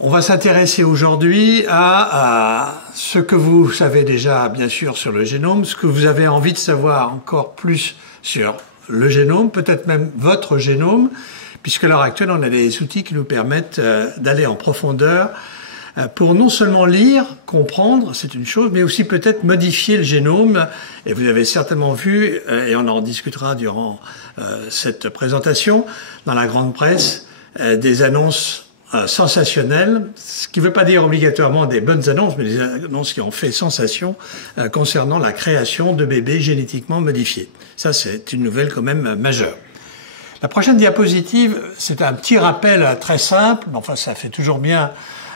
On va s'intéresser aujourd'hui à ce que vous savez déjà, bien sûr, sur le génome, ce que vous avez envie de savoir encore plus sur le génome, peut-être même votre génome, puisque à l'heure actuelle, on a des outils qui nous permettent d'aller en profondeur pour non seulement lire, comprendre, c'est une chose, mais aussi peut-être modifier le génome. Et vous avez certainement vu, et on en discutera durant cette présentation, dans la grande presse, des annonces sensationnelles, ce qui ne veut pas dire obligatoirement des bonnes annonces, mais des annonces qui ont fait sensation concernant la création de bébés génétiquement modifiés. Ça, c'est une nouvelle quand même majeure. La prochaine diapositive, c'est un petit rappel très simple, mais enfin ça fait toujours bien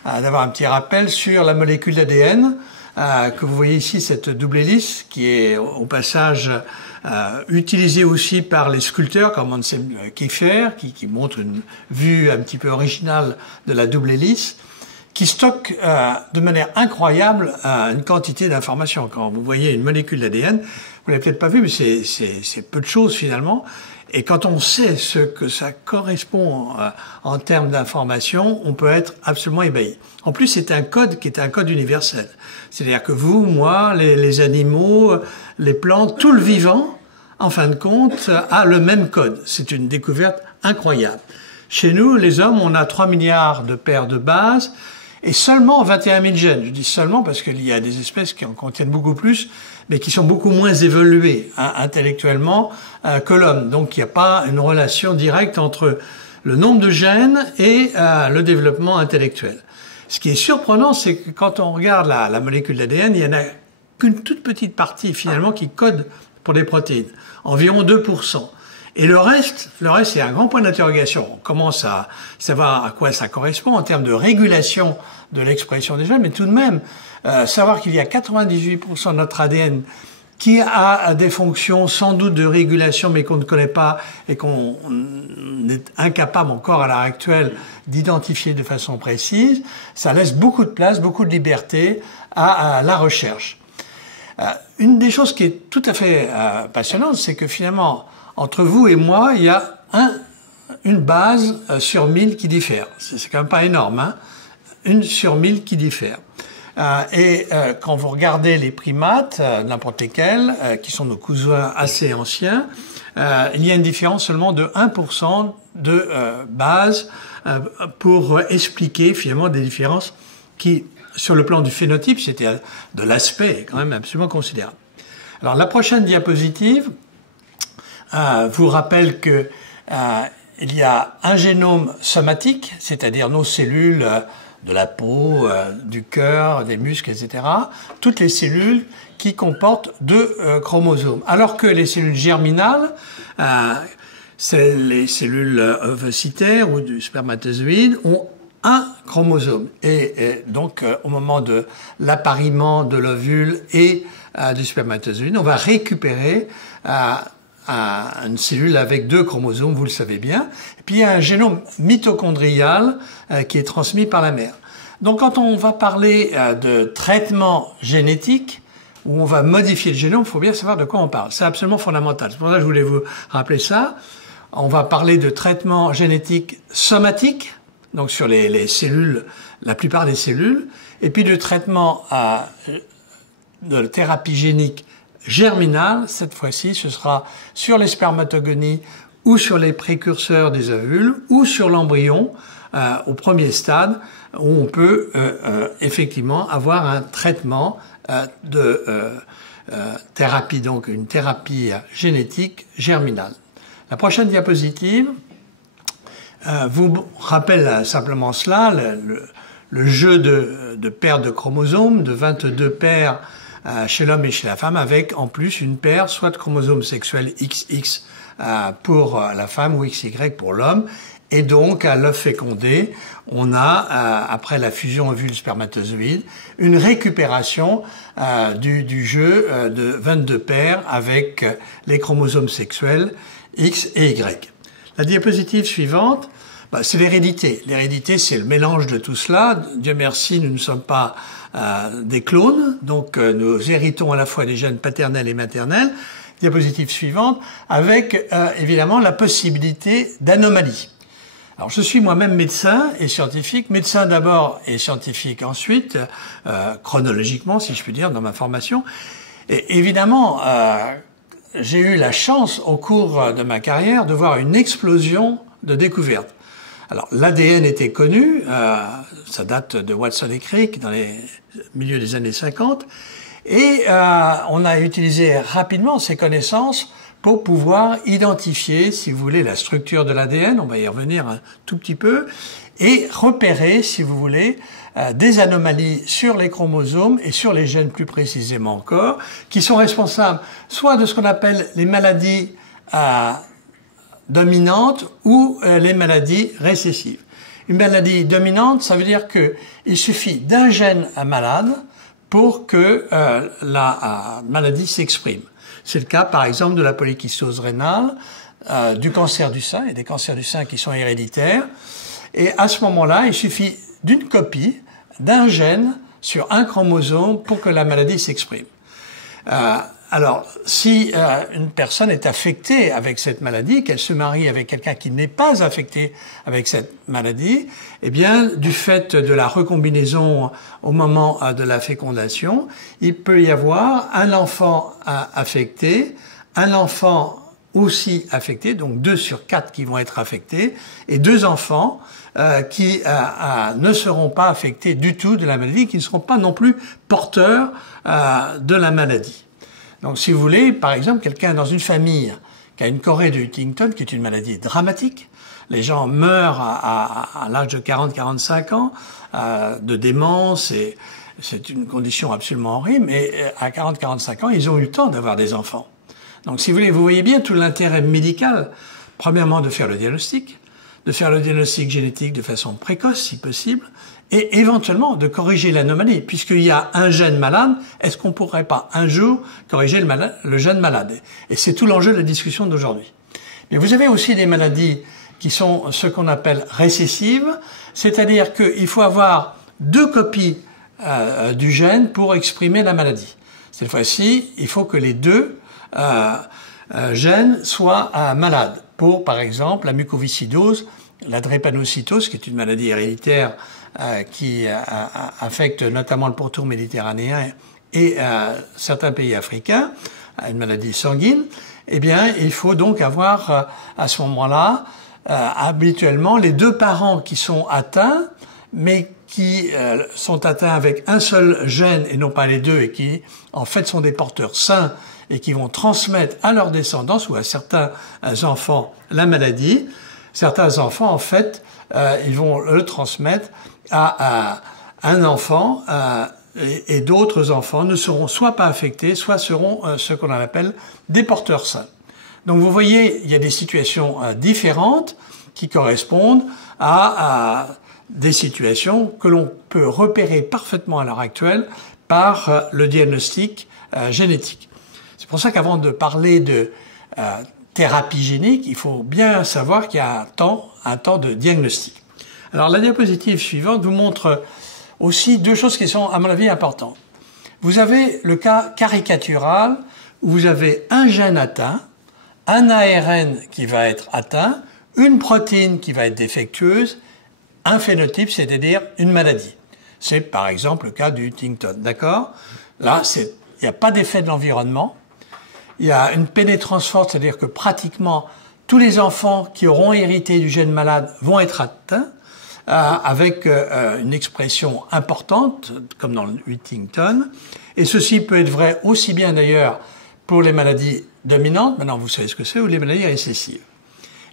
d'avoir un petit rappel sur la molécule d'ADN, que vous voyez ici, cette double hélice, qui est au passage utilisée aussi par les sculpteurs comme Anselm Kiefer, qui montre une vue un petit peu originale de la double hélice, qui stocke de manière incroyable une quantité d'informations. Quand vous voyez une molécule d'ADN, vous l'avez peut-être pas vu, mais c'est peu de choses finalement. Et quand on sait ce que ça correspond en termes d'information, on peut être absolument ébahi. En plus, c'est un code qui est un code universel. C'est-à-dire que vous, moi, les animaux, les plantes, tout le vivant, en fin de compte, a le même code. C'est une découverte incroyable. Chez nous, les hommes, on a 3 milliards de paires de bases et seulement 21 000 gènes. Je dis seulement parce qu'il y a des espèces qui en contiennent beaucoup plus, mais qui sont beaucoup moins évoluées intellectuellement que l'homme. Donc il n'y a pas une relation directe entre le nombre de gènes et le développement intellectuel. Ce qui est surprenant, c'est que quand on regarde la molécule d'ADN, il n'y en a qu'une toute petite partie finalement qui code pour des protéines, environ 2%. Et le reste, c'est un grand point d'interrogation. On commence à savoir à quoi ça correspond en termes de régulation de l'expression des gènes, mais tout de même, savoir qu'il y a 98% de notre ADN qui a des fonctions sans doute de régulation, mais qu'on ne connaît pas et qu'on est incapable encore à l'heure actuelle d'identifier de façon précise, ça laisse beaucoup de place, beaucoup de liberté à la recherche. Une des choses qui est tout à fait passionnante, c'est que finalement, entre vous et moi, il y a une base sur 1000 qui diffère. C'est quand même pas énorme, hein? 1 sur 1000 qui diffère. Quand vous regardez les primates, n'importe lesquels, qui sont nos cousins assez anciens, il y a une différence seulement de 1% de base pour expliquer finalement des différences qui, sur le plan du phénotype, c'était de l'aspect quand même absolument considérable. Alors la prochaine diapositive vous rappelle que il y a un génome somatique, c'est-à-dire nos cellules de la peau, du cœur, des muscles, etc. Toutes les cellules qui comportent 2 chromosomes. Alors que les cellules germinales, c'est les cellules ovocytaires ou du spermatozoïde, ont 1 chromosome. Et donc, au moment de l'appariement de l'ovule et du spermatozoïde, on va récupérer une cellule avec 2 chromosomes, vous le savez bien. Et puis il y a un génome mitochondrial qui est transmis par la mère. Donc quand on va parler de traitement génétique, où on va modifier le génome, il faut bien savoir de quoi on parle. C'est absolument fondamental. C'est pour ça que je voulais vous rappeler ça. On va parler de traitement génétique somatique, donc sur les cellules, la plupart des cellules, et puis de traitement de thérapie génique germinale. Cette fois-ci, ce sera sur les spermatogonies ou sur les précurseurs des ovules ou sur l'embryon au premier stade où on peut effectivement avoir un traitement de thérapie, donc une thérapie génétique germinale. La prochaine diapositive vous rappelle simplement cela, le jeu de paires de chromosomes, de 22 paires chez l'homme et chez la femme, avec en plus une paire soit de chromosomes sexuels XX pour la femme ou XY pour l'homme. Et donc, à l'œuf fécondé, on a, après la fusion ovule-spermatozoïde, une récupération du jeu de 22 paires avec les chromosomes sexuels X et Y. La diapositive suivante, c'est l'hérédité. L'hérédité, c'est le mélange de tout cela. Dieu merci, nous ne sommes pas des clones, donc nous héritons à la fois des gènes paternels et maternels. Diapositive suivante, avec évidemment la possibilité d'anomalies. Alors, je suis moi-même médecin et scientifique, médecin d'abord et scientifique ensuite, chronologiquement, si je puis dire, dans ma formation. Et évidemment, j'ai eu la chance, au cours de ma carrière, de voir une explosion de découvertes. Alors, l'ADN était connu, ça date de Watson et Crick, dans les milieux des années 50, et on a utilisé rapidement ces connaissances pour pouvoir identifier, si vous voulez, la structure de l'ADN, on va y revenir un tout petit peu, et repérer, si vous voulez, des anomalies sur les chromosomes et sur les gènes plus précisément encore, qui sont responsables soit de ce qu'on appelle les maladies dominantes ou les maladies récessives. Une maladie dominante, ça veut dire qu'il suffit d'un gène malade pour que la maladie s'exprime. C'est le cas, par exemple, de la polykystose rénale, du cancer du sein, et des cancers du sein qui sont héréditaires. Et à ce moment-là, il suffit d'une copie d'un gène sur un chromosome pour que la maladie s'exprime. Alors, si une personne est affectée avec cette maladie, qu'elle se marie avec quelqu'un qui n'est pas affecté avec cette maladie, eh bien, du fait de la recombinaison au moment de la fécondation, il peut y avoir un enfant affecté, un enfant aussi affecté, donc 2 sur 4 qui vont être affectés, et 2 enfants qui ne seront pas affectés du tout de la maladie, qui ne seront pas non plus porteurs de la maladie. Donc, si vous voulez, par exemple, quelqu'un dans une famille qui a une chorée de Huntington, qui est une maladie dramatique, les gens meurent à l'âge de 40-45 ans de démence, et c'est une condition absolument horrible, mais à 40-45 ans, ils ont eu le temps d'avoir des enfants. Donc, si vous voulez, vous voyez bien tout l'intérêt médical, premièrement, de faire le diagnostic génétique de façon précoce, si possible, et éventuellement de corriger l'anomalie. Puisqu'il y a un gène malade, est-ce qu'on pourrait pas un jour corriger le gène malade? Et c'est tout l'enjeu de la discussion d'aujourd'hui. Mais vous avez aussi des maladies qui sont ce qu'on appelle récessives, c'est-à-dire qu'il faut avoir 2 copies du gène pour exprimer la maladie. Cette fois-ci, il faut que les 2 gènes soient malades. Pour, par exemple, la mucoviscidose, la drépanocytose, qui est une maladie héréditaire qui affecte notamment le pourtour méditerranéen et certains pays africains, une maladie sanguine, eh bien, il faut donc avoir à ce moment-là habituellement les 2 parents qui sont atteints, mais qui sont atteints avec un seul gène et non pas les 2, et qui en fait sont des porteurs sains et qui vont transmettre à leur descendance ou à certains enfants la maladie. Certains enfants, en fait, ils vont le transmettre à un enfant et d'autres enfants ne seront soit pas affectés, soit seront ce qu'on appelle des porteurs sains. Donc vous voyez, il y a des situations différentes qui correspondent à des situations que l'on peut repérer parfaitement à l'heure actuelle par le diagnostic génétique. C'est pour ça qu'avant de parler de thérapie génique, il faut bien savoir qu'il y a un temps de diagnostic. Alors la diapositive suivante vous montre aussi 2 choses qui sont, à mon avis, importantes. Vous avez le cas caricatural où vous avez un gène atteint, un ARN qui va être atteint, une protéine qui va être défectueuse, un phénotype, c'est-à-dire une maladie. C'est par exemple le cas du Huntington, d'accord? Là, il n'y a pas d'effet de l'environnement. Il y a une pénétrance forte, c'est-à-dire que pratiquement tous les enfants qui auront hérité du gène malade vont être atteints, avec une expression importante, comme dans le Huntington. Et ceci peut être vrai aussi bien d'ailleurs pour les maladies dominantes, maintenant vous savez ce que c'est, ou les maladies récessives.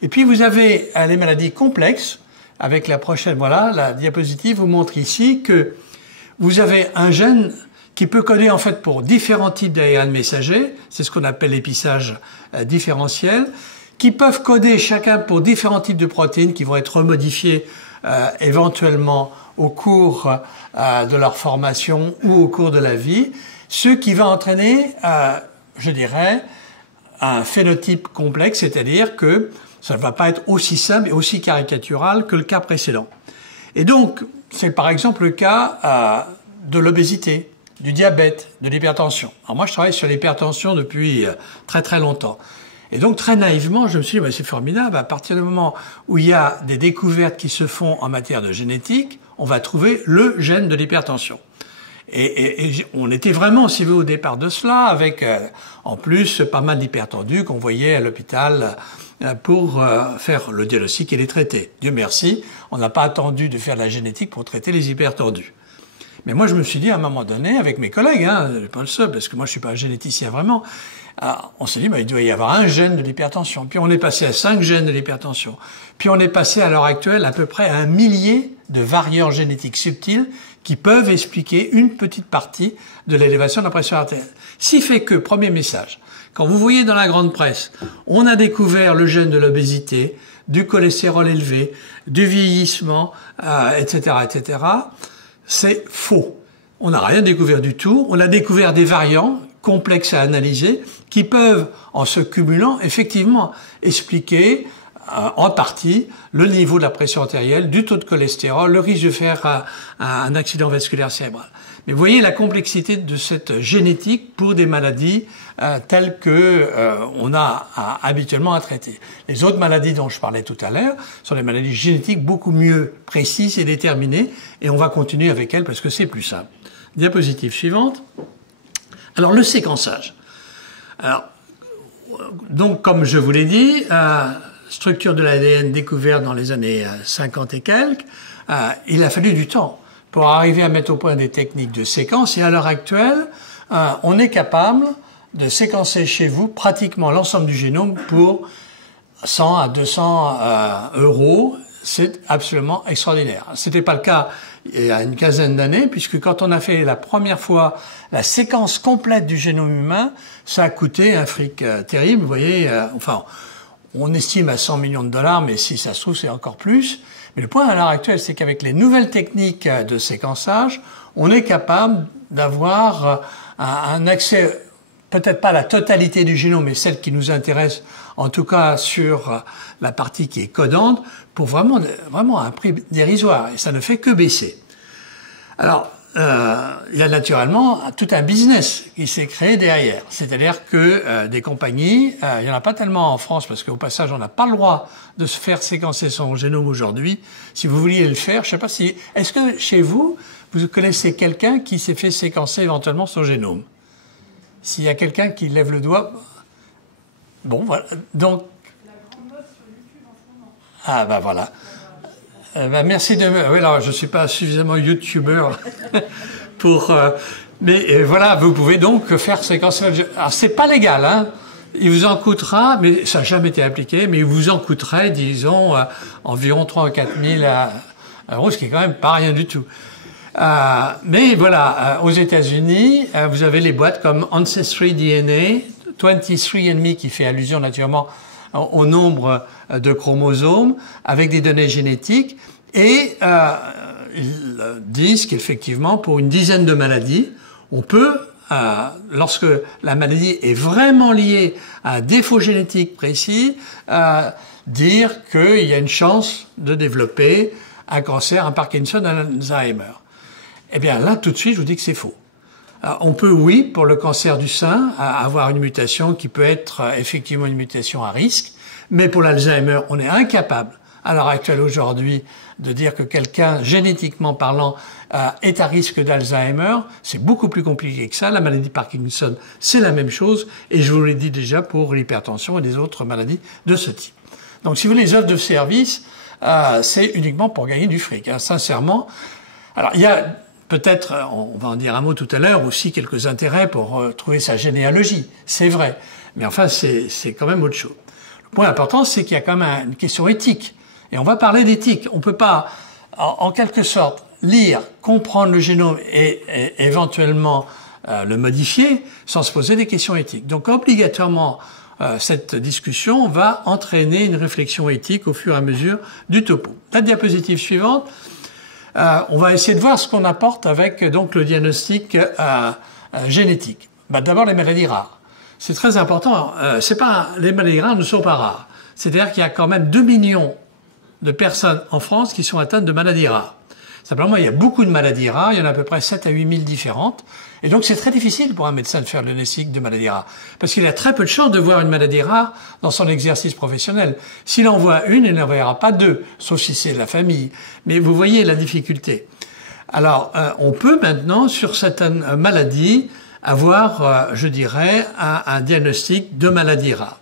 Et puis vous avez les maladies complexes, avec la prochaine, voilà, la diapositive vous montre ici que vous avez un gène qui peut coder en fait pour différents types d'ARN messagers, c'est ce qu'on appelle l'épissage différentiel, qui peuvent coder chacun pour différents types de protéines qui vont être remodifiées éventuellement au cours de leur formation ou au cours de la vie, ce qui va entraîner, je dirais, un phénotype complexe, c'est-à-dire que ça ne va pas être aussi simple et aussi caricatural que le cas précédent. Et donc, c'est par exemple le cas de l'obésité, du diabète, de l'hypertension. Alors moi, je travaille sur l'hypertension depuis très très longtemps. Et donc, très naïvement, je me suis dit, bah, c'est formidable, à partir du moment où il y a des découvertes qui se font en matière de génétique, on va trouver le gène de l'hypertension. Et on était vraiment, si vous voulez, au départ de cela, avec en plus pas mal d'hypertendus qu'on voyait à l'hôpital pour faire le diagnostic et les traiter. Dieu merci, on n'a pas attendu de faire de la génétique pour traiter les hypertendus. Mais moi, je me suis dit à un moment donné, avec mes collègues, hein, je suis pas le seul, parce que moi, je suis pas un généticien vraiment, on s'est dit, bah, il doit y avoir un gène de l'hypertension. Puis on est passé à 5 gènes de l'hypertension. Puis on est passé à l'heure actuelle à peu près à 1 millier de variants génétiques subtils qui peuvent expliquer une petite partie de l'élévation de la pression artérielle. Si fait que, premier message, quand vous voyez dans la grande presse, on a découvert le gène de l'obésité, du cholestérol élevé, du vieillissement, etc., etc., c'est faux. On n'a rien découvert du tout. On a découvert des variants complexes à analyser qui peuvent, en se cumulant, effectivement expliquer en partie le niveau de la pression artérielle, du taux de cholestérol, le risque de faire un accident vasculaire cérébral. Mais vous voyez la complexité de cette génétique pour des maladies telles que on a habituellement à traiter. Les autres maladies dont je parlais tout à l'heure sont des maladies génétiques beaucoup mieux précises et déterminées, et on va continuer avec elles parce que c'est plus simple. Diapositive suivante. Alors le séquençage. Alors, donc comme je vous l'ai dit, structure de l'ADN découverte dans les années 50 et quelques, il a fallu du temps pour arriver à mettre au point des techniques de séquence, et à l'heure actuelle, on est capable de séquencer chez vous pratiquement l'ensemble du génome pour 100 à 200 euros. C'est absolument extraordinaire. C'était pas le cas il y a une quinzaine d'années, puisque quand on a fait la première fois la séquence complète du génome humain, ça a coûté un fric terrible. Vous voyez, enfin, on estime à 100 millions de dollars, mais si ça se trouve, c'est encore plus. Mais le point à l'heure actuelle, c'est qu'avec les nouvelles techniques de séquençage, on est capable d'avoir un accès, peut-être pas à la totalité du génome, mais celle qui nous intéresse, en tout cas sur la partie qui est codante, pour vraiment à un prix dérisoire. Et ça ne fait que baisser. Alors, il y a naturellement tout un business qui s'est créé derrière. C'est-à-dire que des compagnies, il n'y en a pas tellement en France, parce qu'au passage, on n'a pas le droit de se faire séquencer son génome aujourd'hui. Si vous vouliez le faire, je ne sais pas si... Est-ce que chez vous, vous connaissez quelqu'un qui s'est fait séquencer éventuellement son génome? S'il y a quelqu'un qui lève le doigt... Bon, voilà. Donc... La grande mode sur YouTube en ce moment. Ah, ben voilà. Merci de me... Oui, alors je suis pas suffisamment youtubeur pour... mais voilà, vous pouvez donc faire séquencer... Alors, c'est pas légal, hein. Il vous en coûtera, mais ça n'a jamais été appliqué, mais il vous en coûterait, disons, environ 3 ou 4 000 euros, ce qui est quand même pas rien du tout. Mais voilà, aux États-Unis, vous avez les boîtes comme Ancestry DNA, 23andMe qui fait allusion naturellement au nombre de chromosomes avec des données génétiques, et ils disent qu'effectivement pour une dizaine de maladies, on peut, lorsque la maladie est vraiment liée à un défaut génétique précis, dire qu'il y a une chance de développer un cancer, un Parkinson, un Alzheimer. Eh bien là, tout de suite, je vous dis que c'est faux. On peut, oui, pour le cancer du sein, avoir une mutation qui peut être effectivement une mutation à risque, mais pour l'Alzheimer, on est incapable, à l'heure actuelle aujourd'hui, de dire que quelqu'un, génétiquement parlant, est à risque d'Alzheimer. C'est beaucoup plus compliqué que ça. La maladie de Parkinson, c'est la même chose, et je vous l'ai dit déjà pour l'hypertension et des autres maladies de ce type. Donc, si vous voulez, les offres de service, c'est uniquement pour gagner du fric, hein, sincèrement. Alors, il y a... Peut-être, on va en dire un mot tout à l'heure, aussi quelques intérêts pour trouver sa généalogie. C'est vrai. Mais enfin, c'est quand même autre chose. Le point important, c'est qu'il y a quand même une question éthique. Et on va parler d'éthique. On peut pas, en quelque sorte, lire, comprendre le génome et éventuellement le modifier sans se poser des questions éthiques. Donc, obligatoirement, cette discussion va entraîner une réflexion éthique au fur et à mesure du topo. La diapositive suivante. On va essayer de voir ce qu'on apporte avec donc le diagnostic génétique. D'abord les maladies rares. C'est très important. Les maladies rares ne sont pas rares. C'est-à-dire qu'il y a quand même 2 millions de personnes en France qui sont atteintes de maladies rares. Simplement, il y a beaucoup de maladies rares, il y en a à peu près 7 à 8 000 différentes. Et donc, c'est très difficile pour un médecin de faire le diagnostic de maladie rare. Parce qu'il a très peu de chances de voir une maladie rare dans son exercice professionnel. S'il en voit une, il n'en verra pas deux, sauf si c'est de la famille. Mais vous voyez la difficulté. Alors, on peut maintenant, sur certaines maladies, avoir, je dirais, un diagnostic de maladie rare.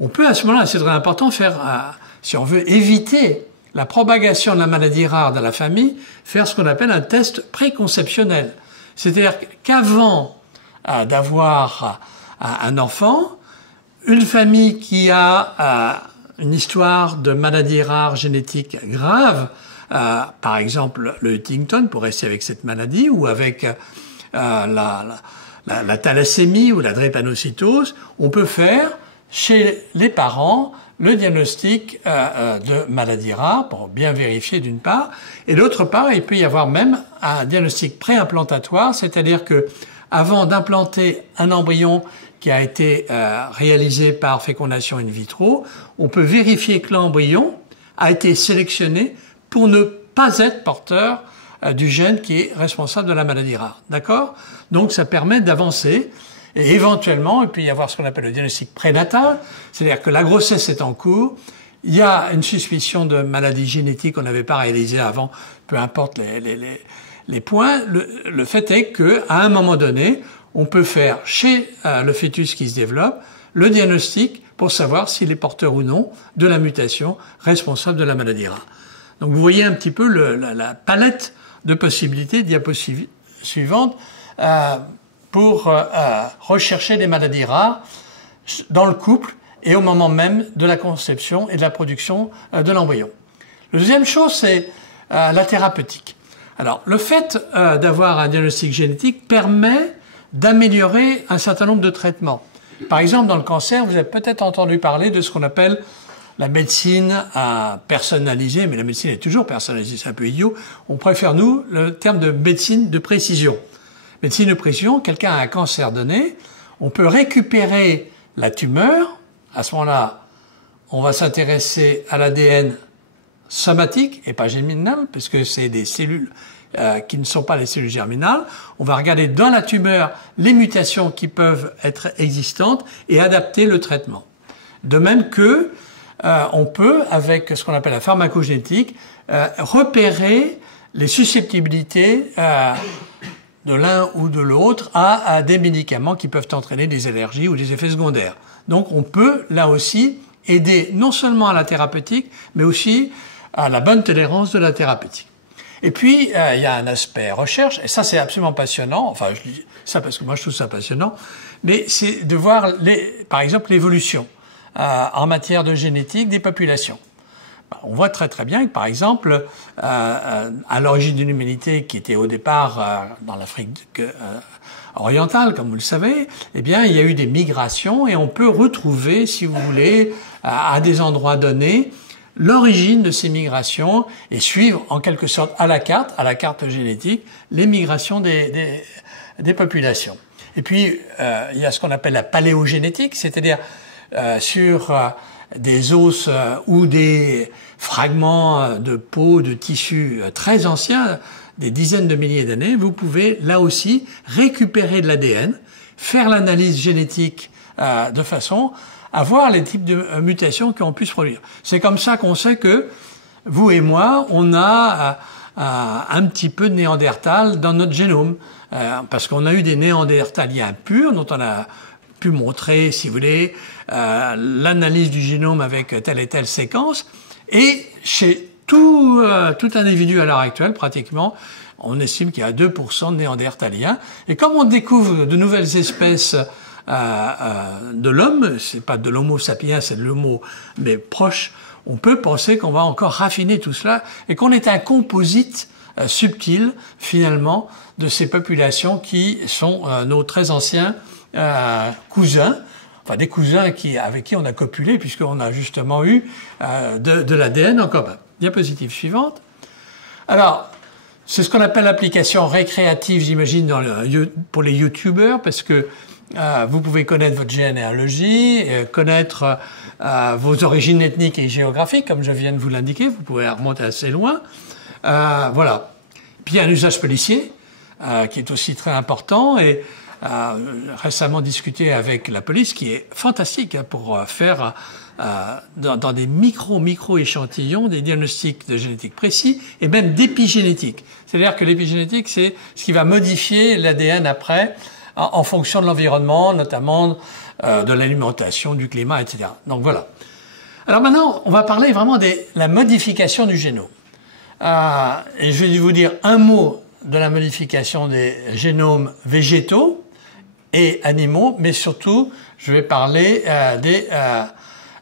On peut à ce moment-là, c'est très important, faire, si on veut éviter la propagation de la maladie rare dans la famille, faire ce qu'on appelle un test préconceptionnel. C'est-à-dire qu'avant d'avoir un enfant, une famille qui a une histoire de maladie rare génétique grave, par exemple le Huntington, pour rester avec cette maladie, ou avec la thalassémie ou la drépanocytose, on peut faire chez les parents le diagnostic de maladie rare pour bien vérifier d'une part, et d'autre part, il peut y avoir même un diagnostic préimplantatoire, c'est-à-dire que avant d'implanter un embryon qui a été réalisé par fécondation in vitro, on peut vérifier que l'embryon a été sélectionné pour ne pas être porteur du gène qui est responsable de la maladie rare. D'accord? Donc ça permet d'avancer. Et éventuellement, il peut y avoir ce qu'on appelle le diagnostic prénatal, c'est-à-dire que la grossesse est en cours, il y a une suspicion de maladie génétique qu'on n'avait pas réalisée avant, peu importe les points. Le fait est qu'à un moment donné, on peut faire chez le fœtus qui se développe le diagnostic pour savoir s'il est porteur ou non de la mutation responsable de la maladie rare. Donc vous voyez un petit peu la palette de possibilités, diapositive suivante, pour rechercher des maladies rares dans le couple et au moment même de la conception et de la production de l'embryon. La deuxième chose, c'est la thérapeutique. Alors, le fait d'avoir un diagnostic génétique permet d'améliorer un certain nombre de traitements. Par exemple, dans le cancer, vous avez peut-être entendu parler de ce qu'on appelle la médecine personnalisée, mais la médecine est toujours personnalisée, c'est un peu idiot. On préfère, nous, le terme de médecine de précision. Médecine de précision, quelqu'un a un cancer donné, on peut récupérer la tumeur. À ce moment-là, on va s'intéresser à l'ADN somatique et pas germinal, parce que c'est des cellules qui ne sont pas les cellules germinales. On va regarder dans la tumeur les mutations qui peuvent être existantes et adapter le traitement. De même que on peut, avec ce qu'on appelle la pharmacogénétique, repérer les susceptibilités de l'un ou de l'autre à des médicaments qui peuvent entraîner des allergies ou des effets secondaires. Donc on peut, là aussi, aider non seulement à la thérapeutique, mais aussi à la bonne tolérance de la thérapeutique. Et puis, il y a un aspect recherche, et ça c'est absolument passionnant, enfin je dis ça parce que moi je trouve ça passionnant, mais c'est de voir, par exemple, l'évolution en matière de génétique des populations. On voit très très bien que, par exemple, à l'origine d'une humanité qui était au départ dans l'Afrique orientale, comme vous le savez, eh bien, il y a eu des migrations et on peut retrouver, si vous voulez, à des endroits donnés, l'origine de ces migrations et suivre en quelque sorte à la carte génétique, les migrations des populations. Et puis, il y a ce qu'on appelle la paléogénétique, c'est-à-dire sur des os ou des fragments de peau, de tissus très anciens, des dizaines de milliers d'années, vous pouvez là aussi récupérer de l'ADN, faire l'analyse génétique de façon à voir les types de mutations qui ont pu se produire. C'est comme ça qu'on sait que vous et moi, on a un petit peu de Néandertal dans notre génome, parce qu'on a eu des Néandertaliens purs dont on a pu montrer, si vous voulez, l'analyse du génome avec telle et telle séquence. Et chez tout individu à l'heure actuelle, pratiquement, on estime qu'il y a 2% de Néandertaliens. Et comme on découvre de nouvelles espèces de l'homme, c'est pas de l'homo sapiens, c'est de l'homo, mais proche, on peut penser qu'on va encore raffiner tout cela et qu'on est un composite subtil, finalement, de ces populations qui sont nos très anciens cousins, enfin des cousins avec qui on a copulé, puisqu'on a justement eu de l'ADN en commun. Diapositive suivante. Alors, c'est ce qu'on appelle l'application récréative, j'imagine, pour les youtubeurs, parce que vous pouvez connaître votre généalogie, connaître vos origines ethniques et géographiques, comme je viens de vous l'indiquer, vous pouvez remonter assez loin. Voilà. Puis il y a un usage policier qui est aussi très important et récemment discuté avec la police, qui est fantastique pour faire dans des micro échantillons des diagnostics de génétique précis et même d'épigénétique. C'est-à-dire que l'épigénétique, c'est ce qui va modifier l'ADN après en fonction de l'environnement, notamment de l'alimentation, du climat, etc. Donc voilà. Alors maintenant, on va parler vraiment de la modification du génome. Et je vais vous dire un mot de la modification des génomes végétaux et animaux, mais surtout, je vais parler des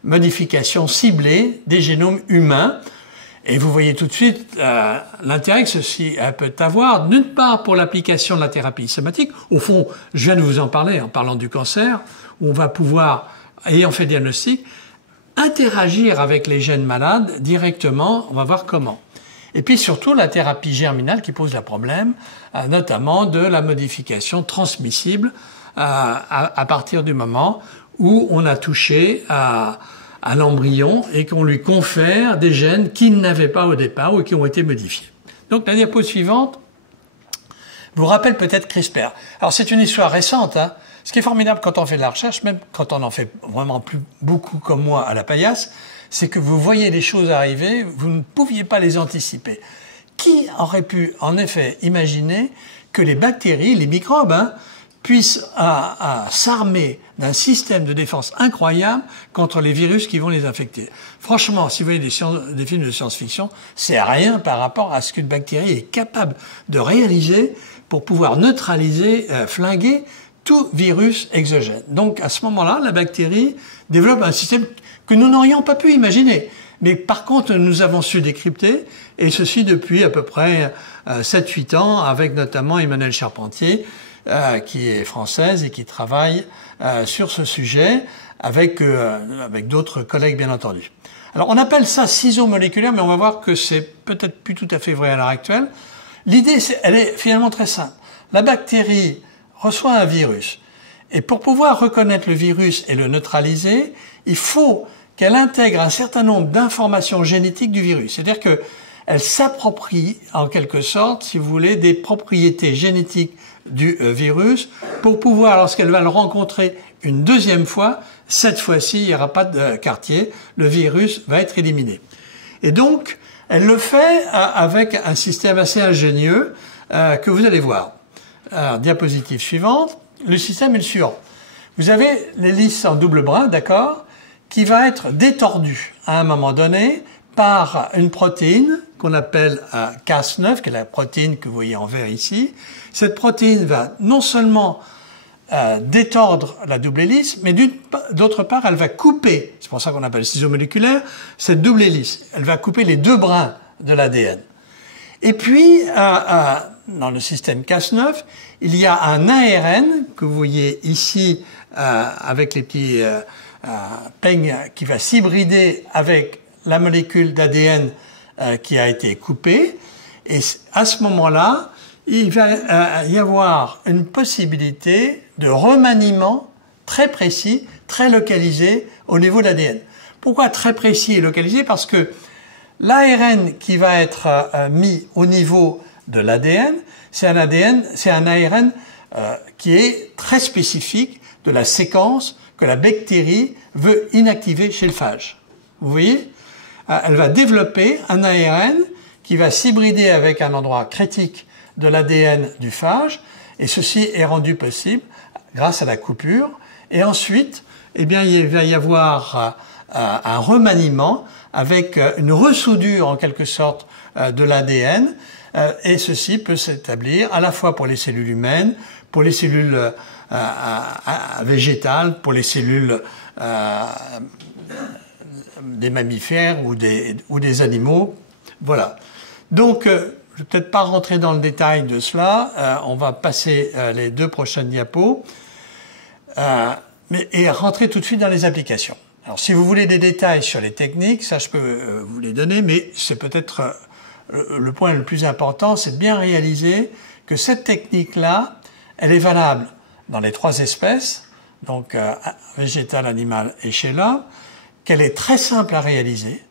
modifications ciblées des génomes humains. Et vous voyez tout de suite l'intérêt que ceci peut avoir, d'une part pour l'application de la thérapie somatique. Au fond, je viens de vous en parler en parlant du cancer, où on va pouvoir, ayant fait diagnostic, interagir avec les gènes malades directement. On va voir comment. Et puis surtout la thérapie germinale qui pose le problème, notamment de la modification transmissible à partir du moment où on a touché à l'embryon et qu'on lui confère des gènes qu'il n'avait pas au départ ou qui ont été modifiés. Donc la diapo suivante vous rappelle peut-être CRISPR. Alors c'est une histoire récente. Ce qui est formidable quand on fait de la recherche, même quand on en fait vraiment plus beaucoup comme moi à la paillasse, c'est que vous voyez les choses arriver, vous ne pouviez pas les anticiper. Qui aurait pu en effet imaginer que les bactéries, les microbes, puissent s'armer d'un système de défense incroyable contre les virus qui vont les infecter. Franchement, si vous voyez des films de science-fiction, c'est rien par rapport à ce qu'une bactérie est capable de réaliser pour pouvoir neutraliser, flinguer tout virus exogène. Donc à ce moment-là, la bactérie développe un système que nous n'aurions pas pu imaginer. Mais par contre, nous avons su décrypter, et ceci depuis à peu près 7-8 ans, avec notamment Emmanuelle Charpentier, qui est française et qui travaille sur ce sujet avec d'autres collègues bien entendu. Alors on appelle ça ciseaux moléculaires, mais on va voir que c'est peut-être plus tout à fait vrai à l'heure actuelle. L'idée, elle est finalement très simple. La bactérie reçoit un virus, et pour pouvoir reconnaître le virus et le neutraliser, il faut qu'elle intègre un certain nombre d'informations génétiques du virus. C'est-à-dire qu'elle s'approprie en quelque sorte, si vous voulez, des propriétés génétiques du virus pour pouvoir, lorsqu'elle va le rencontrer une deuxième fois, cette fois-ci, il n'y aura pas de quartier, le virus va être éliminé. Et donc, elle le fait avec un système assez ingénieux que vous allez voir. Alors, diapositive suivante, le système est le suivant. Vous avez l'hélice en double brin, d'accord, qui va être détordue à un moment donné par une protéine qu'on appelle Cas9, qui est la protéine que vous voyez en vert ici. Cette protéine va non seulement détordre la double hélice, mais d'autre part, elle va couper, c'est pour ça qu'on appelle ciseaux moléculaires, cette double hélice. Elle va couper les deux brins de l'ADN. Et puis, dans le système Cas9, il y a un ARN que vous voyez ici avec les petits peignes qui va s'hybrider avec la molécule d'ADN qui a été coupée. Et à ce moment-là, il va y avoir une possibilité de remaniement très précis, très localisé au niveau de l'ADN. Pourquoi très précis et localisé? Parce que l'ARN qui va être mis au niveau de l'ADN, c'est un ARN qui est très spécifique de la séquence que la bactérie veut inactiver chez le phage. Vous voyez? Elle va développer un ARN qui va s'hybrider avec un endroit critique de l'ADN du phage, et ceci est rendu possible grâce à la coupure. Et ensuite, eh bien, il va y avoir un remaniement avec une ressoudure en quelque sorte de l'ADN, et ceci peut s'établir à la fois pour les cellules humaines, pour les cellules végétales, pour les cellules des mammifères ou des animaux. Voilà. Donc, je ne vais peut-être pas rentrer dans le détail de cela. On va passer les deux prochaines diapos et rentrer tout de suite dans les applications. Alors, si vous voulez des détails sur les techniques, ça je peux vous les donner, mais c'est peut-être le point le plus important, c'est de bien réaliser que cette technique-là, elle est valable dans les trois espèces, donc végétal, animal et chez l'homme, qu'elle est très simple à réaliser,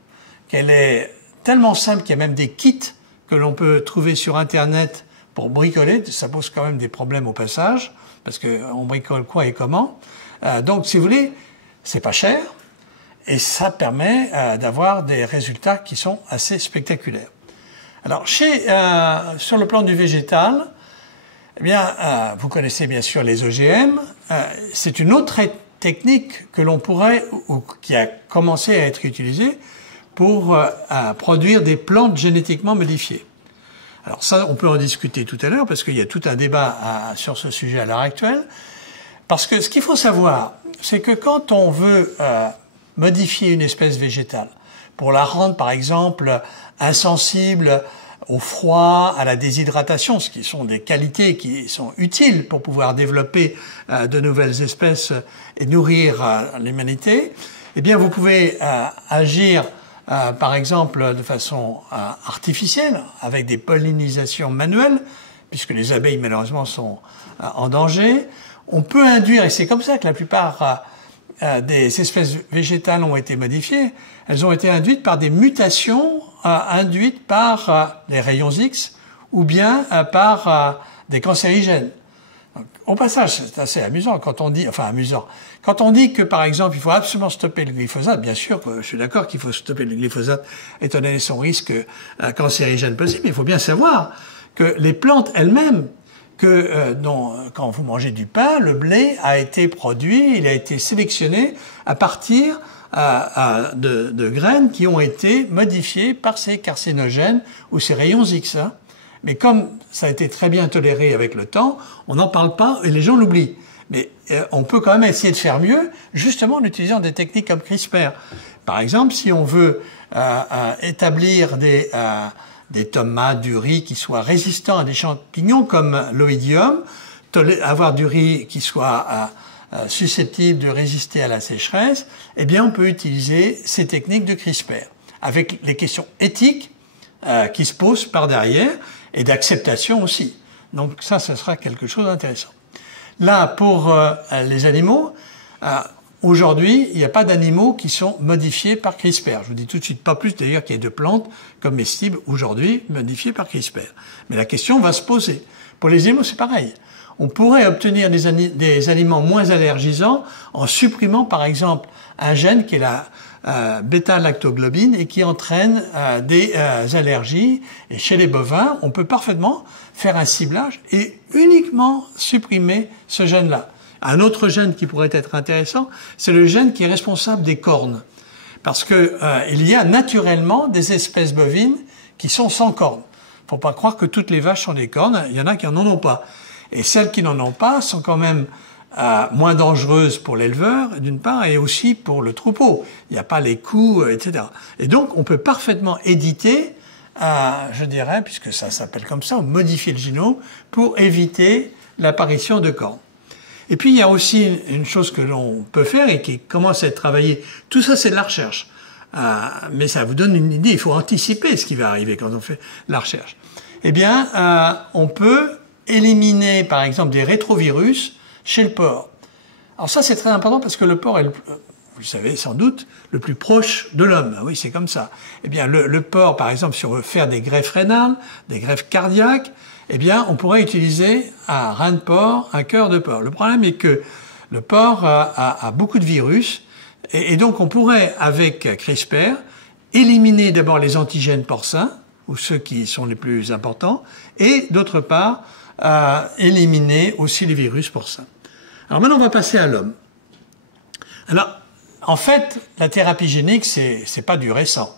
qu'elle est tellement simple qu'il y a même des kits que l'on peut trouver sur Internet pour bricoler. Ça pose quand même des problèmes au passage, parce qu'on bricole quoi et comment. Donc, si vous voulez, c'est pas cher, et ça permet d'avoir des résultats qui sont assez spectaculaires. Alors, sur le plan du végétal, eh bien, vous connaissez bien sûr les OGM. C'est une autre technique que l'on pourrait, ou qui a commencé à être utilisée pour produire des plantes génétiquement modifiées. Alors ça, on peut en discuter tout à l'heure, parce qu'il y a tout un débat sur ce sujet à l'heure actuelle. Parce que ce qu'il faut savoir, c'est que quand on veut modifier une espèce végétale, pour la rendre par exemple insensible au froid, à la déshydratation, ce qui sont des qualités qui sont utiles pour pouvoir développer de nouvelles espèces et nourrir l'humanité, eh bien vous pouvez agir par exemple de façon artificielle, avec des pollinisations manuelles, puisque les abeilles malheureusement sont en danger. On peut induire, et c'est comme ça que la plupart des espèces végétales ont été modifiées, elles ont été induites par des mutations induites par les rayons X ou bien par des cancérigènes. Donc, au passage, c'est assez amusant quand on dit, quand on dit que par exemple il faut absolument stopper le glyphosate, bien sûr que je suis d'accord qu'il faut stopper le glyphosate étant donné son risque cancérigène possible, mais il faut bien savoir que les plantes elles-mêmes, quand vous mangez du pain, le blé a été produit, il a été sélectionné à partir de graines qui ont été modifiées par ces carcinogènes ou ces rayons X. Hein. Mais comme ça a été très bien toléré avec le temps, on n'en parle pas et les gens l'oublient. Mais on peut quand même essayer de faire mieux, justement en utilisant des techniques comme CRISPR. Par exemple, si on veut établir des tomates, du riz qui soient résistants à des champignons comme l'oïdium, avoir du riz qui soit susceptible de résister à la sécheresse, eh bien on peut utiliser ces techniques de CRISPR, avec les questions éthiques qui se posent par derrière, et d'acceptation aussi. Donc ça, ce sera quelque chose d'intéressant. Là, pour les animaux, aujourd'hui, il n'y a pas d'animaux qui sont modifiés par CRISPR. Je vous dis tout de suite pas plus d'ailleurs qu'il y ait de plantes comestibles aujourd'hui modifiées par CRISPR. Mais la question va se poser. Pour les animaux, c'est pareil. On pourrait obtenir des aliments moins allergisants en supprimant par exemple un gène qui est la bêta-lactoglobine et qui entraîne des allergies. Et chez les bovins, on peut parfaitement faire un ciblage et uniquement supprimer ce gène-là. Un autre gène qui pourrait être intéressant, c'est le gène qui est responsable des cornes. Parce que il y a naturellement des espèces bovines qui sont sans cornes. Faut pas croire que toutes les vaches ont des cornes, il y en a qui n'en ont pas. Et celles qui n'en ont pas sont quand même moins dangereuses pour l'éleveur, d'une part, et aussi pour le troupeau. Il n'y a pas les coups, etc. Et donc, on peut parfaitement éditer, je dirais, puisque ça s'appelle comme ça, modifier le génome pour éviter l'apparition de cornes. Et puis, il y a aussi une chose que l'on peut faire et qui commence à être travaillée. Tout ça, c'est de la recherche. Mais ça vous donne une idée. Il faut anticiper ce qui va arriver quand on fait la recherche. Eh bien, on peut éliminer, par exemple, des rétrovirus chez le porc. Alors ça, c'est très important parce que le porc est, vous le savez sans doute, le plus proche de l'homme. Ah oui, c'est comme ça. Eh bien, le porc, par exemple, si on veut faire des greffes rénales, des greffes cardiaques, eh bien, on pourrait utiliser un rein de porc, un cœur de porc. Le problème est que le porc a beaucoup de virus et donc on pourrait, avec CRISPR, éliminer d'abord les antigènes porcins, ou ceux qui sont les plus importants, et d'autre part, éliminer aussi les virus porcins. Alors maintenant, on va passer à l'homme. Alors, en fait, la thérapie génique, c'est pas du récent.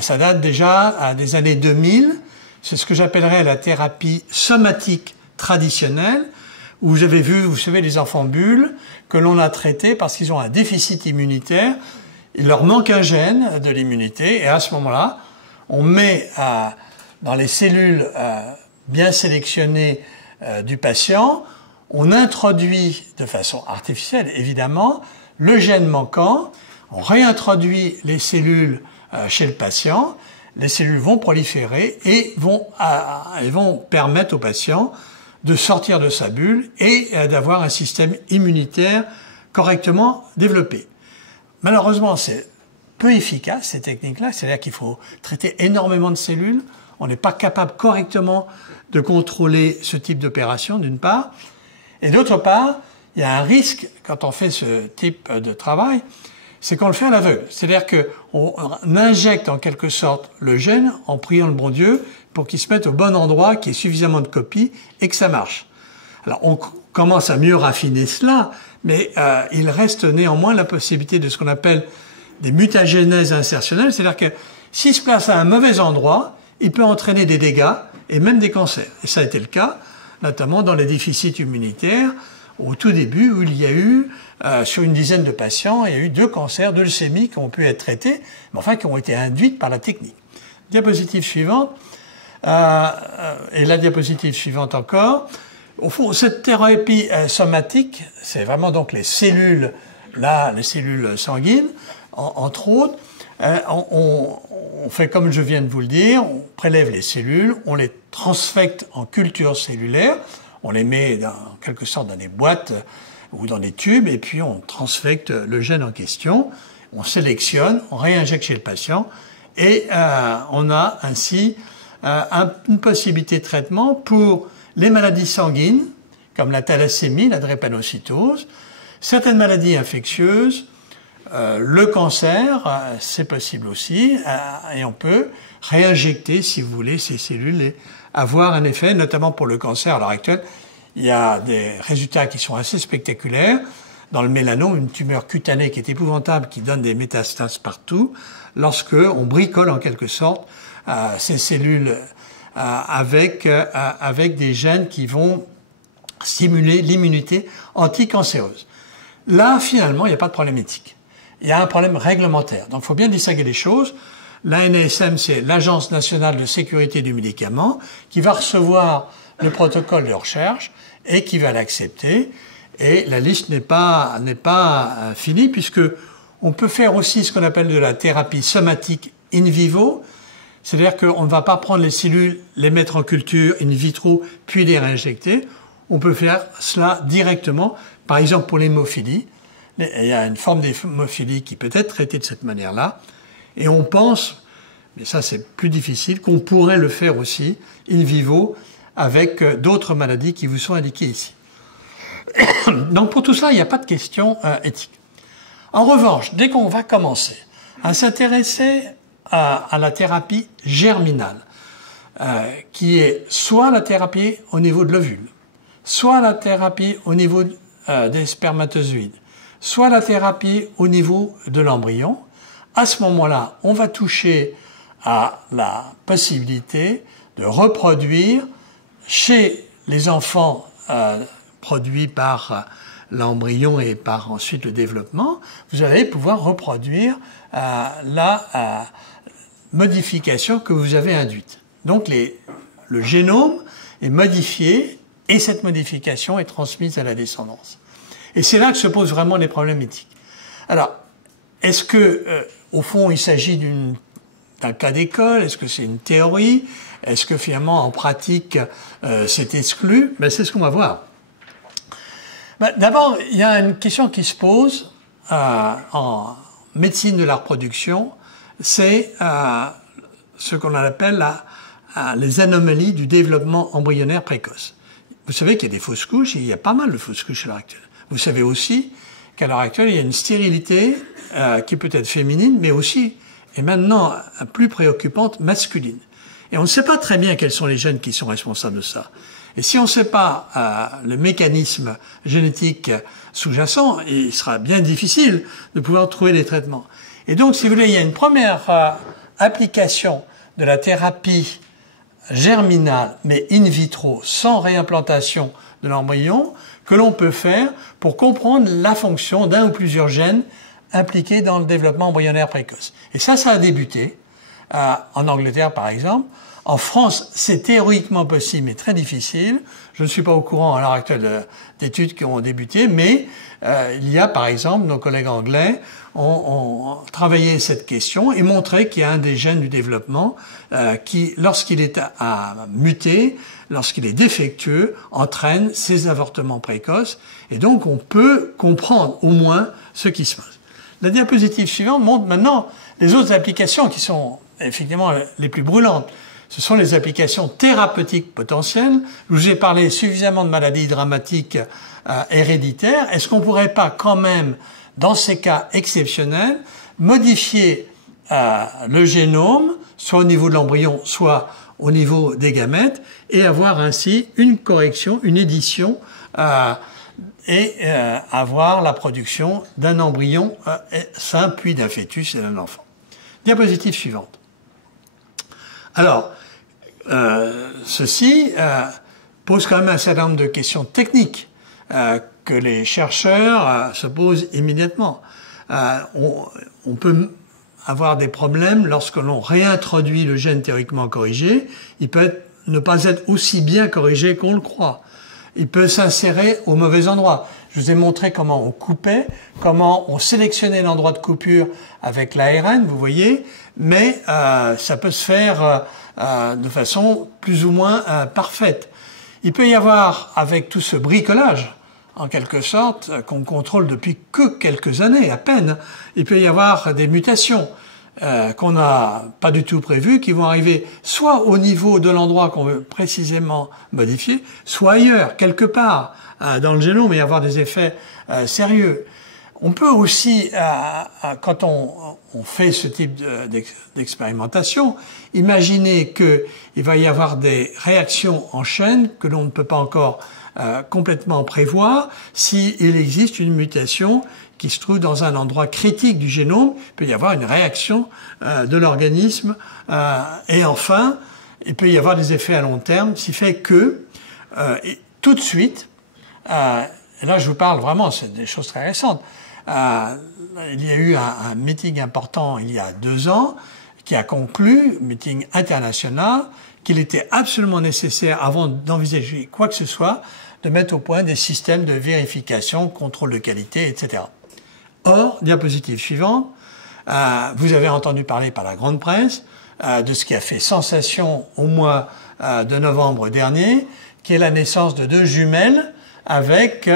Ça date déjà des années 2000. C'est ce que j'appellerais la thérapie somatique traditionnelle, où vous avez vu, vous savez, les enfants bulles que l'on a traités parce qu'ils ont un déficit immunitaire. Il leur manque un gène de l'immunité, et à ce moment-là, on met dans les cellules bien sélectionnées du patient, on introduit de façon artificielle, évidemment, le gène manquant, on réintroduit les cellules chez le patient, les cellules vont proliférer et vont permettre au patient de sortir de sa bulle et d'avoir un système immunitaire correctement développé. Malheureusement, c'est peu efficace, ces techniques-là, c'est-à-dire qu'il faut traiter énormément de cellules. On n'est pas capable correctement de contrôler ce type d'opération, d'une part. Et d'autre part, il y a un risque quand on fait ce type de travail, c'est qu'on le fait à l'aveugle. C'est-à-dire qu'on injecte en quelque sorte le gène en priant le bon Dieu pour qu'il se mette au bon endroit, qu'il y ait suffisamment de copies et que ça marche. Alors on commence à mieux raffiner cela, mais il reste néanmoins la possibilité de ce qu'on appelle des mutagénèses insertionnelles, c'est-à-dire que s'il se place à un mauvais endroit, il peut entraîner des dégâts et même des cancers. Et ça a été le cas, notamment dans les déficits immunitaires, au tout début où il y a eu, sur une dizaine de patients, il y a eu 2 cancers de leucémie qui ont pu être traités, mais enfin qui ont été induites par la technique. Diapositive suivante, et la diapositive suivante encore. Au fond, cette thérapie somatique, c'est vraiment donc les cellules, là, les cellules sanguines, entre autres. On fait comme je viens de vous le dire, on prélève les cellules, on les transfecte en culture cellulaire, on les met en quelque sorte dans des boîtes ou dans des tubes, et puis on transfecte le gène en question, on sélectionne, on réinjecte chez le patient, et on a ainsi une possibilité de traitement pour les maladies sanguines, comme la thalassémie, la drépanocytose, certaines maladies infectieuses, le cancer, c'est possible aussi, et on peut réinjecter, si vous voulez, ces cellules et avoir un effet, notamment pour le cancer à l'heure actuelle. Il y a des résultats qui sont assez spectaculaires. Dans le mélanome, une tumeur cutanée qui est épouvantable, qui donne des métastases partout, lorsque on bricole en quelque sorte ces cellules avec des gènes qui vont stimuler l'immunité anticancéreuse. Là, finalement, il n'y a pas de problème éthique. Il y a un problème réglementaire. Donc, il faut bien distinguer les choses. L'ANSM, c'est l'Agence nationale de sécurité du médicament, qui va recevoir le protocole de recherche et qui va l'accepter. Et la liste n'est pas finie, puisque on peut faire aussi ce qu'on appelle de la thérapie somatique in vivo. C'est-à-dire qu'on ne va pas prendre les cellules, les mettre en culture in vitro, puis les réinjecter. On peut faire cela directement, par exemple pour l'hémophilie. Il y a une forme d'hémophilie qui peut être traitée de cette manière-là. Et on pense, mais ça c'est plus difficile, qu'on pourrait le faire aussi in vivo avec d'autres maladies qui vous sont indiquées ici. Donc pour tout cela, il n'y a pas de question éthique. En revanche, dès qu'on va commencer à s'intéresser à la thérapie germinale, qui est soit la thérapie au niveau de l'ovule, soit la thérapie au niveau des spermatozoïdes, soit la thérapie au niveau de l'embryon, à ce moment-là, on va toucher à la possibilité de reproduire chez les enfants produits par l'embryon et par ensuite le développement, vous allez pouvoir reproduire la modification que vous avez induite. Donc le génome est modifié et cette modification est transmise à la descendance. Et c'est là que se posent vraiment les problèmes éthiques. Alors, est-ce que, au fond, il s'agit d'un cas d'école? Est-ce que c'est une théorie? Est-ce que finalement, en pratique, c'est exclu? Ben, c'est ce qu'on va voir. Ben, d'abord, il y a une question qui se pose en médecine de la reproduction, c'est ce qu'on appelle les anomalies du développement embryonnaire précoce. Vous savez qu'il y a des fausses couches, et il y a pas mal de fausses couches à l'heure actuelle. Vous savez aussi qu'à l'heure actuelle, il y a une stérilité qui peut être féminine, mais aussi, et maintenant plus préoccupante, masculine. Et on ne sait pas très bien quels sont les gènes qui sont responsables de ça. Et si on ne sait pas le mécanisme génétique sous-jacent, il sera bien difficile de pouvoir trouver des traitements. Et donc, si vous voulez, il y a une première application de la thérapie germinale, mais in vitro, sans réimplantation de l'embryon, que l'on peut faire pour comprendre la fonction d'un ou plusieurs gènes impliqués dans le développement embryonnaire précoce. Et ça a débuté en Angleterre, par exemple. En France, c'est théoriquement possible, mais très difficile. Je ne suis pas au courant à l'heure actuelle d'études qui ont débuté, mais il y a, par exemple, nos collègues anglais ont travaillé cette question et montré qu'il y a un des gènes du développement qui, lorsqu'il est muté, lorsqu'il est défectueux, entraîne ces avortements précoces. Et donc, on peut comprendre au moins ce qui se passe. La diapositive suivante montre maintenant les autres applications qui sont effectivement les plus brûlantes. ce sont les applications thérapeutiques potentielles. Je vous ai parlé suffisamment de maladies dramatiques héréditaires. Est-ce qu'on ne pourrait pas quand même, dans ces cas exceptionnels, modifier le génome, soit au niveau de l'embryon, soit au niveau des gamètes, et avoir ainsi une correction, une édition, et avoir la production d'un embryon sain, puis d'un fœtus et d'un enfant. Diapositive suivante. Alors, ceci pose quand même un certain nombre de questions techniques que les chercheurs se posent immédiatement. On peut avoir des problèmes lorsque l'on réintroduit le gène théoriquement corrigé. Il peut ne pas être aussi bien corrigé qu'on le croit. Il peut s'insérer au mauvais endroit. Je vous ai montré comment on coupait, comment on sélectionnait l'endroit de coupure avec l'ARN, vous voyez, mais ça peut se faire de façon plus ou moins parfaite. Il peut y avoir, avec tout ce bricolage, en quelque sorte, qu'on contrôle depuis que quelques années, à peine, il peut y avoir des mutations qu'on n'a pas du tout prévues, qui vont arriver soit au niveau de l'endroit qu'on veut précisément modifier, soit ailleurs, quelque part, dans le génome, et avoir des effets sérieux. On peut aussi, quand on fait ce type d'expérimentation, imaginer qu'il va y avoir des réactions en chaîne que l'on ne peut pas encore complètement prévoir s'il existe une mutation qui se trouve dans un endroit critique du génome. Il peut y avoir une réaction de l'organisme et enfin, il peut y avoir des effets à long terme, ce qui fait que tout de suite, et là je vous parle vraiment, c'est des choses très récentes, il y a eu un meeting important il y a 2 ans qui a conclu, meeting international, qu'il était absolument nécessaire, avant d'envisager quoi que ce soit, de mettre au point des systèmes de vérification, contrôle de qualité, etc. Or, diapositive suivante, vous avez entendu parler par la grande presse de ce qui a fait sensation au mois de novembre dernier, qui est la naissance de 2 jumelles avec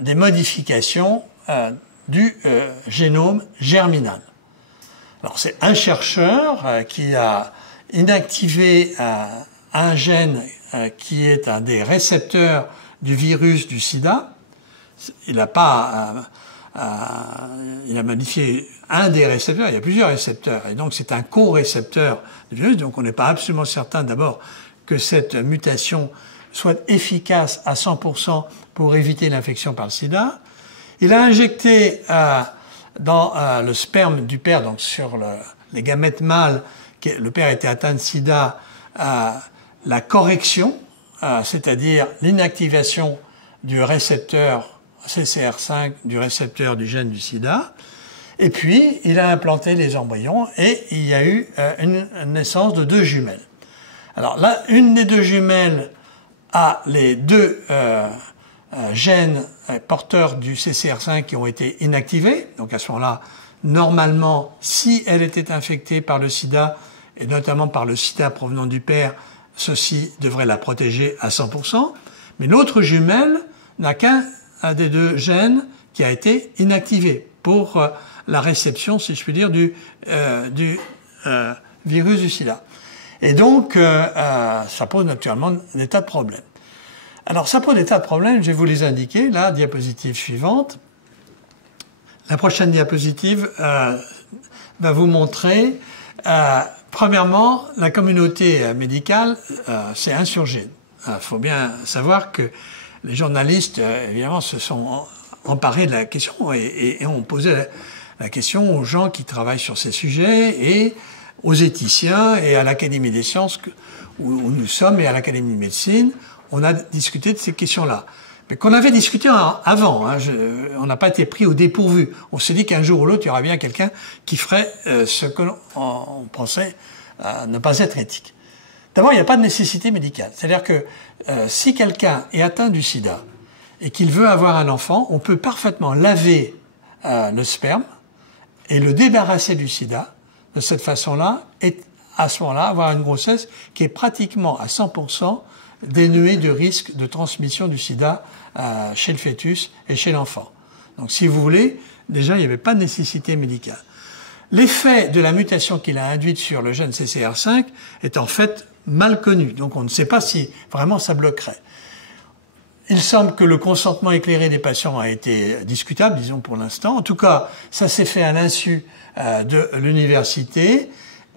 des modifications du génome germinal. Alors, c'est un chercheur qui a inactivé un gène qui est un des récepteurs du virus du sida. Il a modifié un des récepteurs, il y a plusieurs récepteurs, et donc c'est un co-récepteur du virus, donc on n'est pas absolument certain d'abord que cette mutation soit efficace à 100% pour éviter l'infection par le sida. Il a injecté dans le sperme du père, donc sur les gamètes mâles, le père était atteint de sida, la correction, c'est-à-dire l'inactivation du récepteur CCR5, du récepteur du gène du sida, et puis il a implanté les embryons et il y a eu une naissance de 2 jumelles. Alors là, une des 2 jumelles a les 2 gènes porteurs du CCR5 qui ont été inactivés, donc à ce moment-là, normalement, si elle était infectée par le sida, et notamment par le sida provenant du père, ceci devrait la protéger à 100%, mais l'autre jumelle n'a qu'un des 2 gènes qui a été inactivé pour la réception, si je puis dire, du virus du sida. Et donc, ça pose naturellement des tas de problèmes. Alors, ça pose des tas de problèmes, je vais vous les indiquer, là, diapositive suivante. La prochaine diapositive va vous montrer, premièrement, la communauté médicale s'est insurgée. Il faut bien savoir que les journalistes, évidemment, se sont emparés de la question et ont posé la question aux gens qui travaillent sur ces sujets et aux éthiciens et à l'Académie des sciences où nous sommes et à l'Académie de médecine. On a discuté de ces questions-là. Mais qu'on avait discuté avant, hein, on n'a pas été pris au dépourvu. On s'est dit qu'un jour ou l'autre, il y aura bien quelqu'un qui ferait ce qu'on pensait ne pas être éthique. D'abord, il n'y a pas de nécessité médicale. C'est-à-dire que si quelqu'un est atteint du sida et qu'il veut avoir un enfant, on peut parfaitement laver le sperme et le débarrasser du sida de cette façon-là et à ce moment-là avoir une grossesse qui est pratiquement à 100% dénuée de risque de transmission du sida chez le fœtus et chez l'enfant. Donc si vous voulez, déjà il n'y avait pas de nécessité médicale. L'effet de la mutation qu'il a induite sur le gène CCR5 est en fait mal connu. Donc on ne sait pas si vraiment ça bloquerait. Il semble que le consentement éclairé des patients a été discutable, disons pour l'instant. En tout cas, ça s'est fait à l'insu de l'université.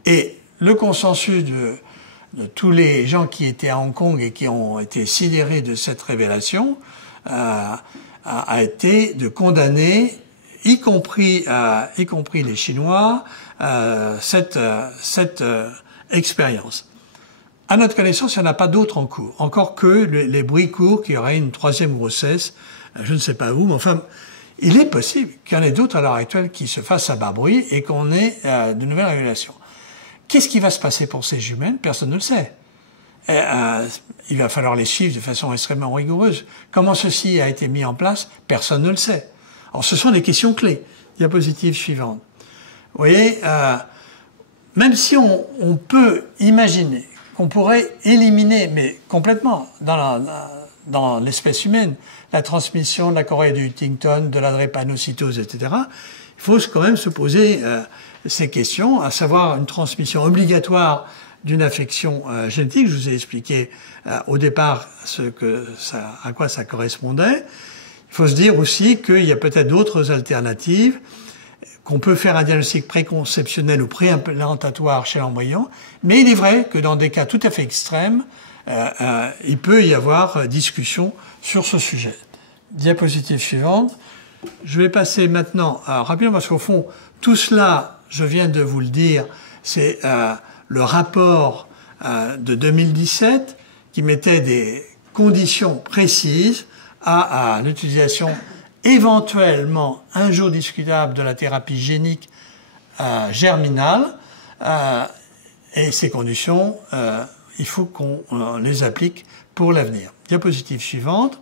Et le consensus de tous les gens qui étaient à Hong Kong et qui ont été sidérés de cette révélation a été de condamner, y compris les Chinois, cette expérience. À notre connaissance, il n'y en a pas d'autres en cours. Encore que les bruits courent qu'il y aurait une troisième grossesse, je ne sais pas où, mais enfin, il est possible qu'il y en ait d'autres à l'heure actuelle qui se fassent à bas bruit et qu'on ait de nouvelles révélations. Qu'est-ce qui va se passer pour ces jumelles? Personne ne le sait. Il va falloir les suivre de façon extrêmement rigoureuse. Comment ceci a été mis en place? Personne ne le sait. Alors, ce sont des questions clés. Diapositive suivante. Vous voyez, même si on peut imaginer qu'on pourrait éliminer, mais complètement, dans l'espèce humaine, la transmission de la chorée de Huntington, de la drépanocytose, etc., il faut quand même se poser ces questions, à savoir une transmission obligatoire d'une affection génétique. Je vous ai expliqué au départ à quoi ça correspondait. Il faut se dire aussi qu'il y a peut-être d'autres alternatives, qu'on peut faire un diagnostic préconceptionnel ou préimplantatoire chez l'embryon, mais il est vrai que dans des cas tout à fait extrêmes, il peut y avoir discussion sur ce sujet. Diapositive suivante. Je vais passer maintenant rapidement, parce qu'au fond, tout cela, je viens de vous le dire, c'est le rapport de 2017 qui mettait des conditions précises à l'utilisation éventuellement un jour discutable de la thérapie génique germinale, et ces conditions, il faut qu'on les applique pour l'avenir. Diapositive suivante.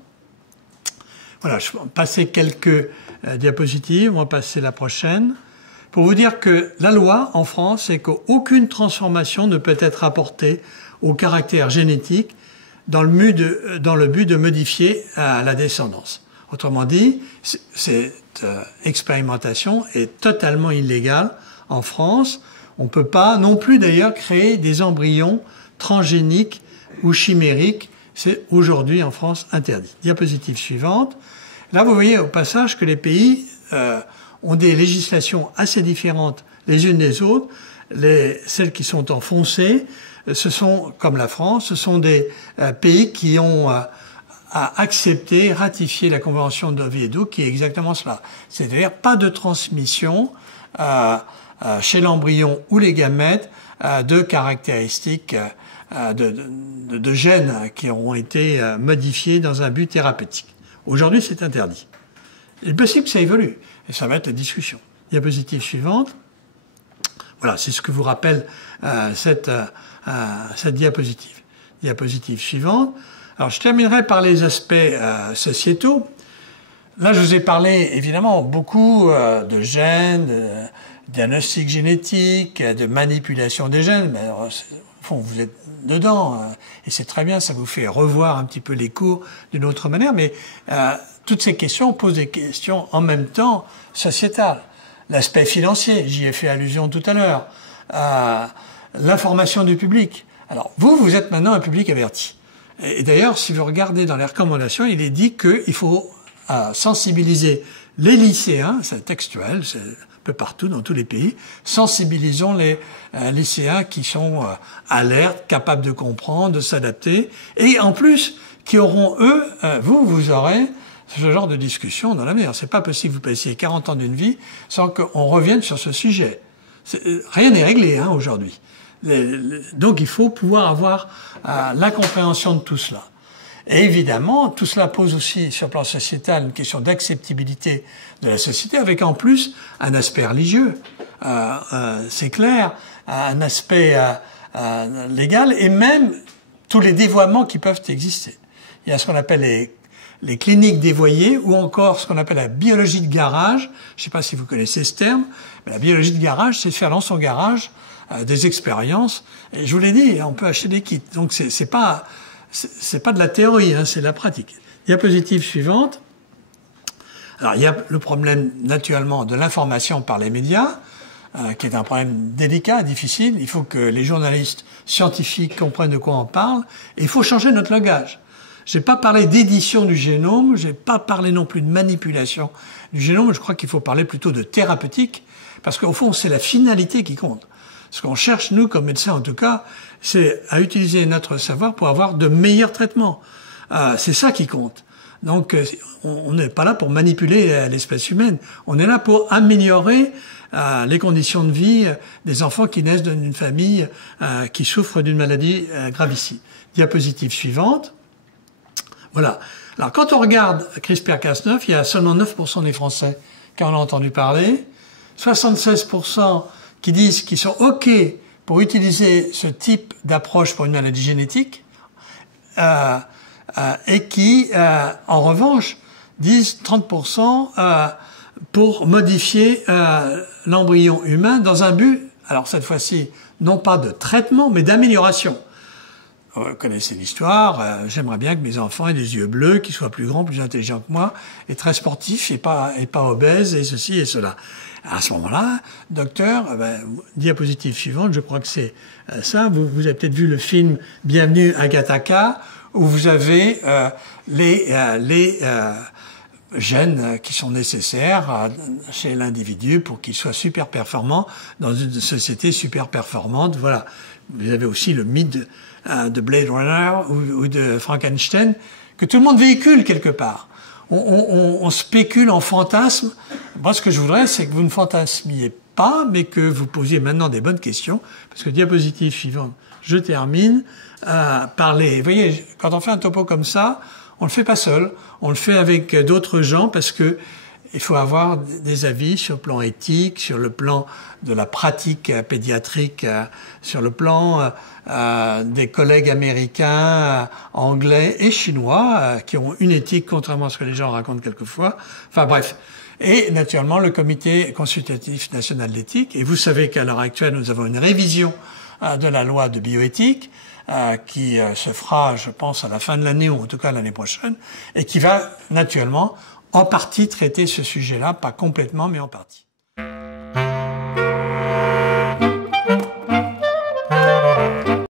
Voilà, je vais passer quelques diapositives, on va passer la prochaine. Pour vous dire que la loi en France, c'est qu'aucune transformation ne peut être apportée au caractère génétique dans le but de modifier la descendance. Autrement dit, cette expérimentation est totalement illégale en France. On ne peut pas non plus d'ailleurs créer des embryons transgéniques ou chimériques. C'est aujourd'hui en France interdit. Diapositive suivante. Là, vous voyez au passage que les pays ont des législations assez différentes les unes des autres. Celles qui sont en foncé, ce sont, comme la France, ce sont des pays qui ont accepté, ratifié la Convention d'Oviedo, qui est exactement cela. C'est-à-dire pas de transmission chez l'embryon ou les gamètes de caractéristiques de gènes qui auront été modifiés dans un but thérapeutique. Aujourd'hui, c'est interdit. Il est possible que ça évolue, et ça va être la discussion. Diapositive suivante. Voilà, c'est ce que vous rappelle cette diapositive. Diapositive suivante. Alors, je terminerai par les aspects sociétaux. Là, je vous ai parlé, évidemment, beaucoup de gènes, de diagnostic génétique, de manipulation des gènes. Mais, au fond, vous êtes dedans, et c'est très bien, ça vous fait revoir un petit peu les cours d'une autre manière, mais toutes ces questions posent des questions en même temps sociétales. L'aspect financier, j'y ai fait allusion tout à l'heure, l'information du public. Alors, vous êtes maintenant un public averti. Et d'ailleurs, si vous regardez dans les recommandations, il est dit qu'il faut sensibiliser les lycéens, c'est textuel, c'est un peu partout dans tous les pays, sensibilisons les lycéens qui sont alertes, capables de comprendre, de s'adapter, et en plus, qui auront, eux, vous aurez ce genre de discussion dans l'avenir. C'est pas possible que vous passiez 40 ans d'une vie sans qu'on revienne sur ce sujet. Rien n'est réglé aujourd'hui. Donc il faut pouvoir avoir la compréhension de tout cela. Et évidemment, tout cela pose aussi, sur le plan sociétal, une question d'acceptabilité de la société, avec en plus un aspect religieux, c'est clair, un aspect légal, et même tous les dévoiements qui peuvent exister. Il y a ce qu'on appelle les cliniques dévoyées, ou encore ce qu'on appelle la biologie de garage. Je ne sais pas si vous connaissez ce terme, mais la biologie de garage, c'est de faire dans son garage des expériences. Et je vous l'ai dit, on peut acheter des kits. Donc c'est pas de la théorie, c'est de la pratique. Diapositive suivante. Alors il y a le problème naturellement de l'information par les médias. qui est un problème délicat, difficile. Il faut que les journalistes scientifiques comprennent de quoi on parle. Et il faut changer notre langage. J'ai pas parlé d'édition du génome, j'ai pas parlé non plus de manipulation du génome. Je crois qu'il faut parler plutôt de thérapeutique, parce qu'au fond, c'est la finalité qui compte. Ce qu'on cherche, nous, comme médecins en tout cas, c'est à utiliser notre savoir pour avoir de meilleurs traitements. C'est ça qui compte. Donc, on n'est pas là pour manipuler l'espèce humaine. On est là pour améliorer les conditions de vie des enfants qui naissent d'une famille qui souffre d'une maladie gravissime. Diapositive suivante. Voilà. Alors, quand on regarde CRISPR-Cas9, il y a seulement 9% des Français qui en ont entendu parler, 76% qui disent qu'ils sont OK pour utiliser ce type d'approche pour une maladie génétique, et qui, en revanche, disent 30% pour modifier l'embryon humain dans un but, alors cette fois-ci, non pas de traitement, mais d'amélioration. Vous connaissez l'histoire, j'aimerais bien que mes enfants aient des yeux bleus, qu'ils soient plus grands, plus intelligents que moi, et très sportifs, et pas obèses, et ceci et cela. À ce moment-là, docteur, diapositive suivante, je crois que c'est ça, vous avez peut-être vu le film Bienvenue à Gattaca, où vous avez les gènes qui sont nécessaires chez l'individu pour qu'il soit super performant dans une société super performante. Voilà. Vous avez aussi le mythe de Blade Runner ou de Frankenstein que tout le monde véhicule quelque part. On spécule en fantasme. Moi, ce que je voudrais, c'est que vous ne fantasmiez pas, mais que vous posiez maintenant des bonnes questions. Parce que diapositive suivante, je termine par les... Vous voyez, quand on fait un topo comme ça, on le fait pas seul. On le fait avec d'autres gens parce que il faut avoir des avis sur le plan éthique, sur le plan de la pratique pédiatrique, sur le plan des collègues américains, anglais et chinois qui ont une éthique contrairement à ce que les gens racontent quelquefois. Enfin bref. Et naturellement le comité consultatif national d'éthique. Et vous savez qu'à l'heure actuelle, nous avons une révision de la loi de bioéthique qui se fera, je pense, à la fin de l'année ou en tout cas l'année prochaine et qui va naturellement en partie traiter ce sujet-là, pas complètement, mais en partie.